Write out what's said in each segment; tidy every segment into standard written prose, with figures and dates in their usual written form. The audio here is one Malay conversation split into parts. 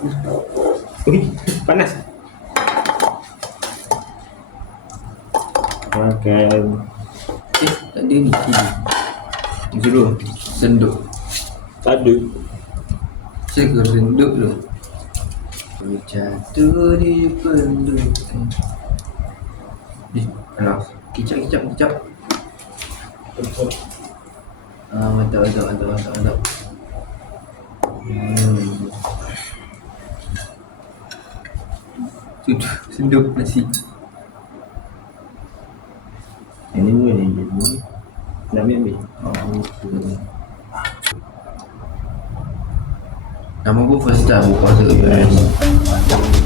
Ui, panas. Makan. Tak ada ni. Dulu. Senduk. Tak ada. Saya ke senduk tu. Jatuh di penduk. Alah, kicap. Mantap. Senduk nasi. Ini pun ni jadi. Nak ambil. Nama pun first time puasa US.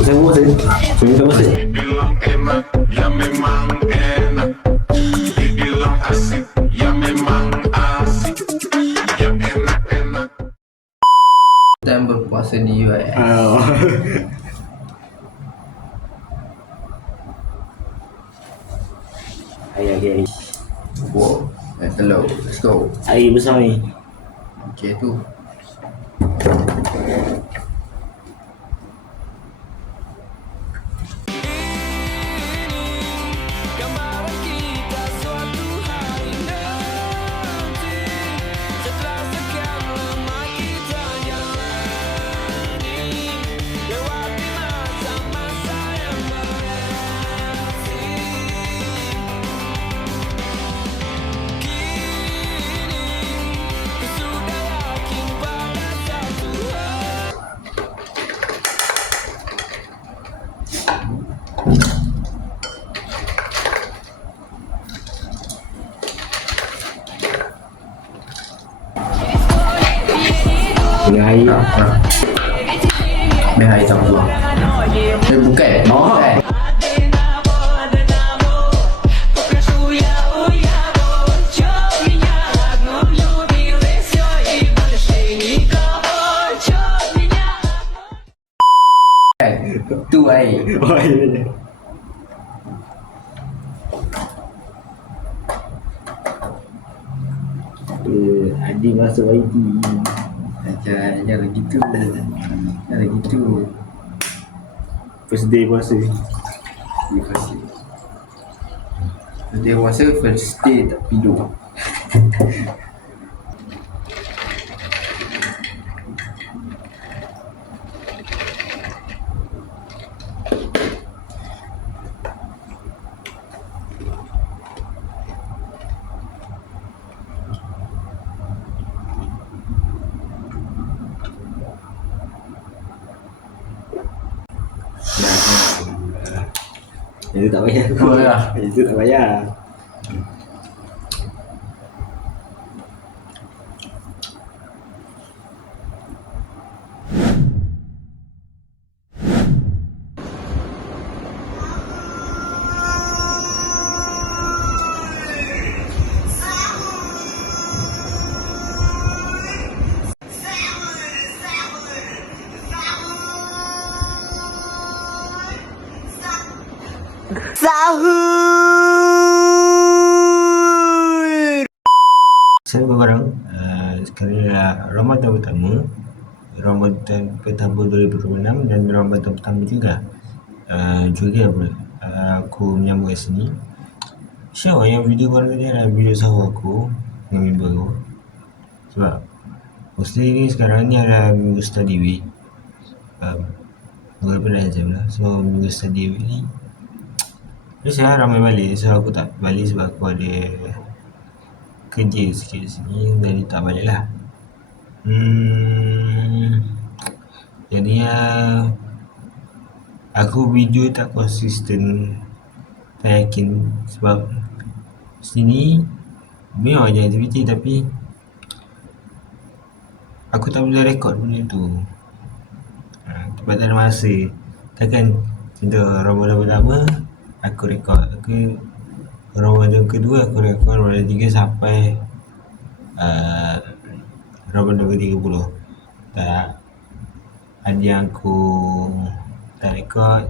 Saya puasa. Saya tak puasa. Dibilang enak, ya memang enak. Dibilang asik, ya memang asik. Ya enak-enak. Time berpuasa di US. Air. Wow, telur. Let's go. Air besar ni. Okay tu. Gambaran kita suatu hari nanti, setelah sekian lama kita jalani, lewati masa-masa yang beraksi. Kini ku sudah yakin pada satu hal. Dengan air. Biar air tak keluar. Bukan. Bukan. Покажу я уяву, чё меня одну любил, и всё, и больше никого, чё меня Tu air. Oh, air je. Adi masuk IT. Jangan gitu. Jangan gitu. First day puasa. Dia puasa first day tak tidur. Itu tak payah. Oh, ya. Itu tak payah. Saya berbarang sekarang adalah Ramadan pertama 2026 dan Ramadan pertama juga aku menyambut kat sini. InsyaAllah yang video baru ni adalah video sahur aku dengan member aku, sebab mostly ni sekarang ni adalah minggu study week, minggu lepas exam lah. So minggu study week ni biasa ramai balik, so aku tak balik sebab aku ada kerja sikit sini, jadi tak balik lah. Jadi aku video tak konsisten, tak yakin sebab sini memang ada aktiviti tapi aku tak boleh rekod benda tu sebab tak ada masa. Takkan contoh Ramadan pertama aku rekod, Ramadan kedua aku rekod, Ramadan 3 sampai Ramadan ke-30. Tak ada yang aku tak rekod,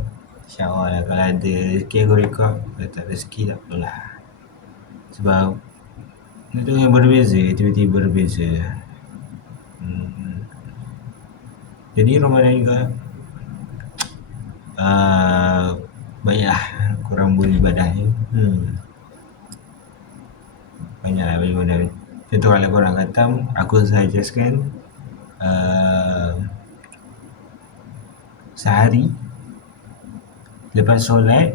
insyaAllah lah kalau ada rezeki aku rekod, kalau tak rezeki tak apalah, sebab itu yang berbeza, tiba-tiba berbeza. Jadi Ramadan juga Baiklah korang boleh ibadah ya. Banyaklah boleh ibadah. Contoh kalau korang khatam, aku suggestkan sehari lepas solat,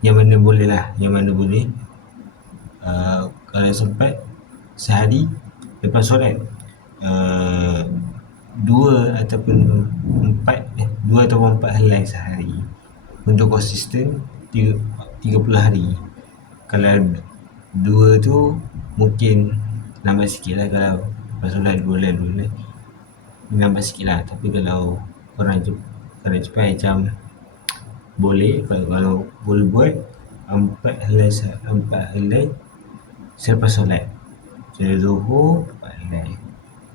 yang mana boleh lah, yang mana boleh, kalau sempat sehari lepas solat, 2 ataupun 4 helai sehari untuk konsisten 30 hari. Kalau 2 tu mungkin lambat sikit lah, kalau lepas solat 2 helai lambat sikit lah. Tapi kalau korang cepat macam boleh, kalau boleh buat 4 helai selepas solat. Jadi Zuhur 4 helai,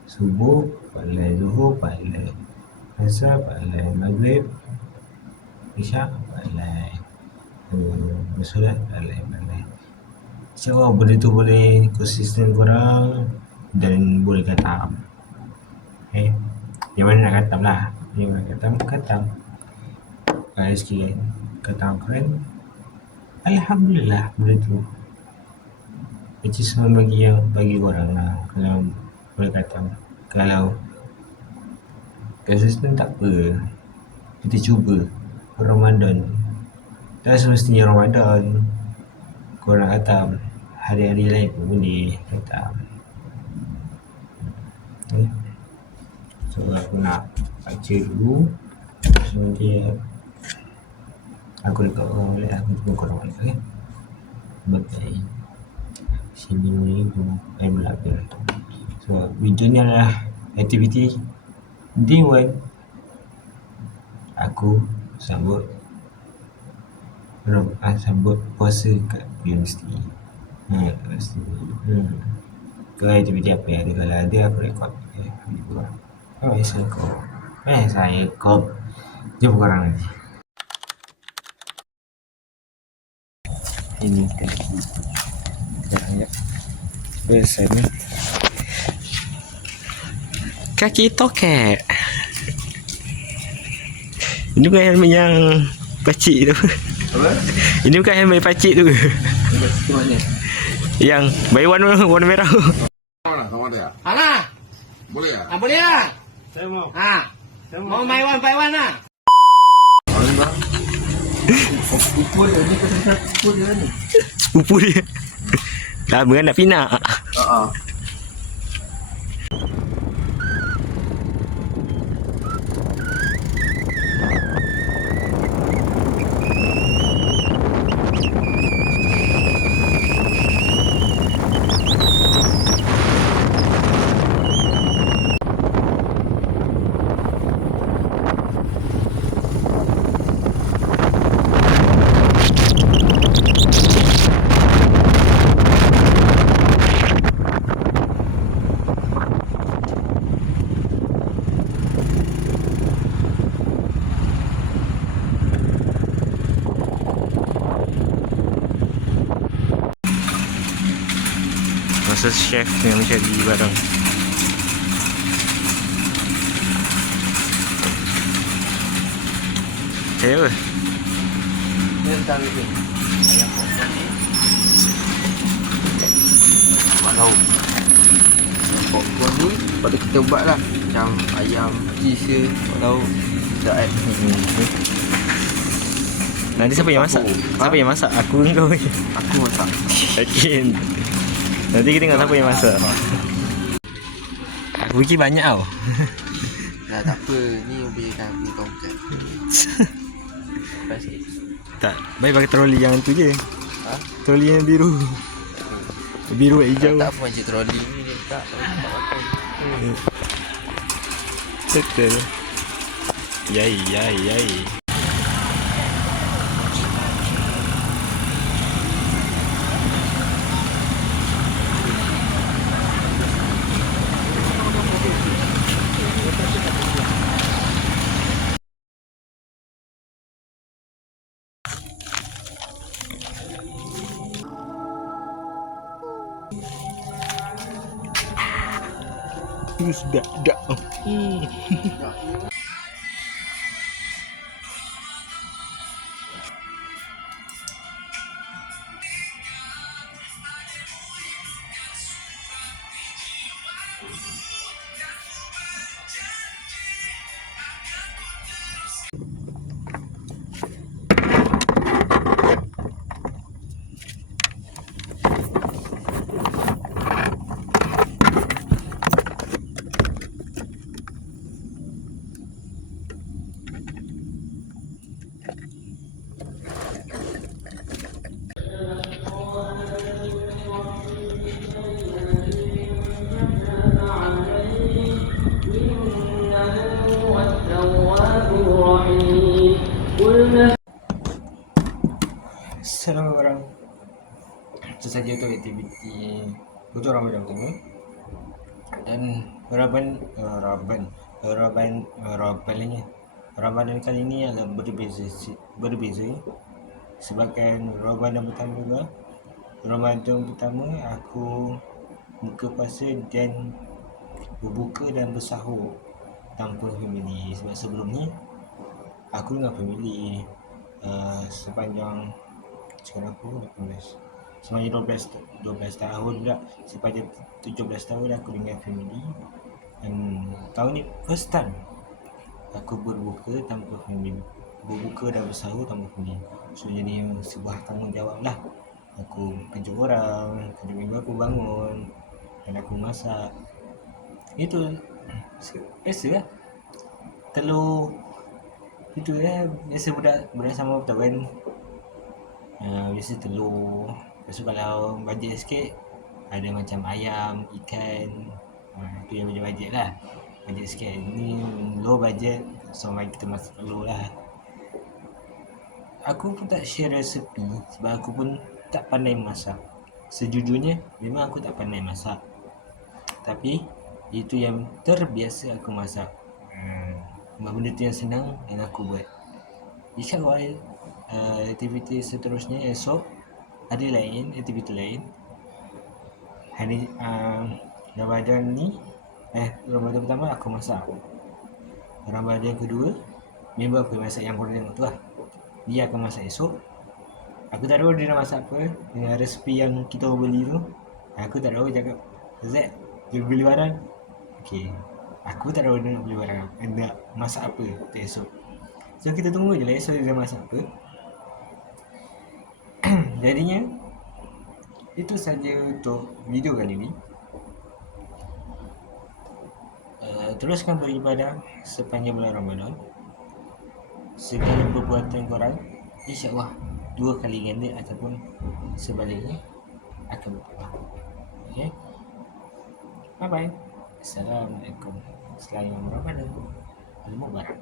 Subuh 4 helai, Zuhur 4 helai, Asar 4 helai, Maghrib, Isyak 4 helai, bersolat 4 helai. InsyaAllah benda tu boleh konsisten korang dan boleh khatam. Yang mana nak khatam lah, yang mana khatam. Kalau rezeki khatam Al-Quran, Alhamdulillah benda tu achievement bagi korang lah kalau boleh khatam. Kalau konsisten tak apa, kita cuba Ramadan. Tak semestinya Ramadan korang khatam, hari-hari lain pun boleh khatam. So aku nak baca dulu, so nanti aku dekat orang balik, aku tunggu korang balik. Okay, bye. Sini ni belakang. So video ni adalah aktiviti day 1 aku sambut puasa kat universiti. Ke aktiviti apa yang ada, kalau ada aku rekod. Assalamualaikum. Jumpa korang nanti. Ini kaki banyak besar ni, kaki tokek. Ini bukan helmet yang pacik tu. Apa? Ini bukan helmet pacik tu. Itu mana? Yang buy one warna merah tu. Sama dia. Alah, Boleh ya? boleh lah. Saya mau. Mau buy one lah. Orang bang. Ukur dia ni, pasal ukur dia ni. Sepupu dia. Lama kan nak pinak. Masa chef yang mencari barang. Cari apa? Dia tak lebih. Ayam popcorn ni. Buat lauk. Popcorn ni pada kita buat lah. Macam ayam cheese ke, buat lauk. Sedap kan? Nanti siapa yang masak? Siapa yang masak? Aku ke kau? Aku masak. Yakin. Nanti kita tengok siapa yang masak. Aku fikir banyak tau. Dah tak apa. Ni berikan aku tongkat. Tak, baik pakai troli yang tu je. Ha? Troli yang biru. Biru dan hijau. Tak apa macam troli ni dia tak. Betul. Yai. Sedap. التواب الرحيم قلنا Selamat orang. Itu saja untuk aktiviti untuk Ramadan pertama. Dan Ramadan kali ini adalah berbeza sebabkan Ramadan pertama aku buka puasa dan berbuka dan bersahur tanpa family. Sebab sebelum ni aku dengan family sepanjang sekarang aku 18, sepanjang 12 tahun dah, sepanjang 17 tahun aku dengan family. Dan tahun ni first time aku berbuka tanpa family, berbuka dan bersahur tanpa family. So jadi sebuah tanggungjawab lah. Aku kejut orang, kejut minggu aku bangun dan aku masak. Itu biasa lah. Telur itu biasa budak sama betul kan. Biasa telur. Lepas tu kalau bajet sikit ada macam ayam, ikan. Itu yang bajet lah. Bajet sikit. Ni low budget, so mari kita masak telur lah. Aku pun tak share resepi sebab aku pun tak pandai masak. Sejujurnya memang aku tak pandai masak, tapi itu yang terbiasa aku masak. Benda tu yang senang dan aku buat. InsyaAllah aktiviti seterusnya esok ada aktiviti lain. Hari Ramadan ni Ramadan pertama aku masak. Ramadan kedua member aku masak, yang korang tengok tu lah. Dia akan masak esok. Aku tak tahu dia nak masak apa. Dengan resepi yang kita beli tu, aku tak tahu. Cakap Zat, dia beli barang. Okay, aku tak tahu dia nak beli barang, nak masak apa untuk esok. So kita tunggu je lah esok dia masak apa. Jadinya itu saja untuk video kali ni. Teruskan beribadah sepanjang bulan Ramadan. Segala perbuatan korang InsyaAllah 2 kali ganda ataupun sebaliknya akan bertambah. Okay, bye bye. Assalamualaikum. Selamat Ramadan Al-Mubarak.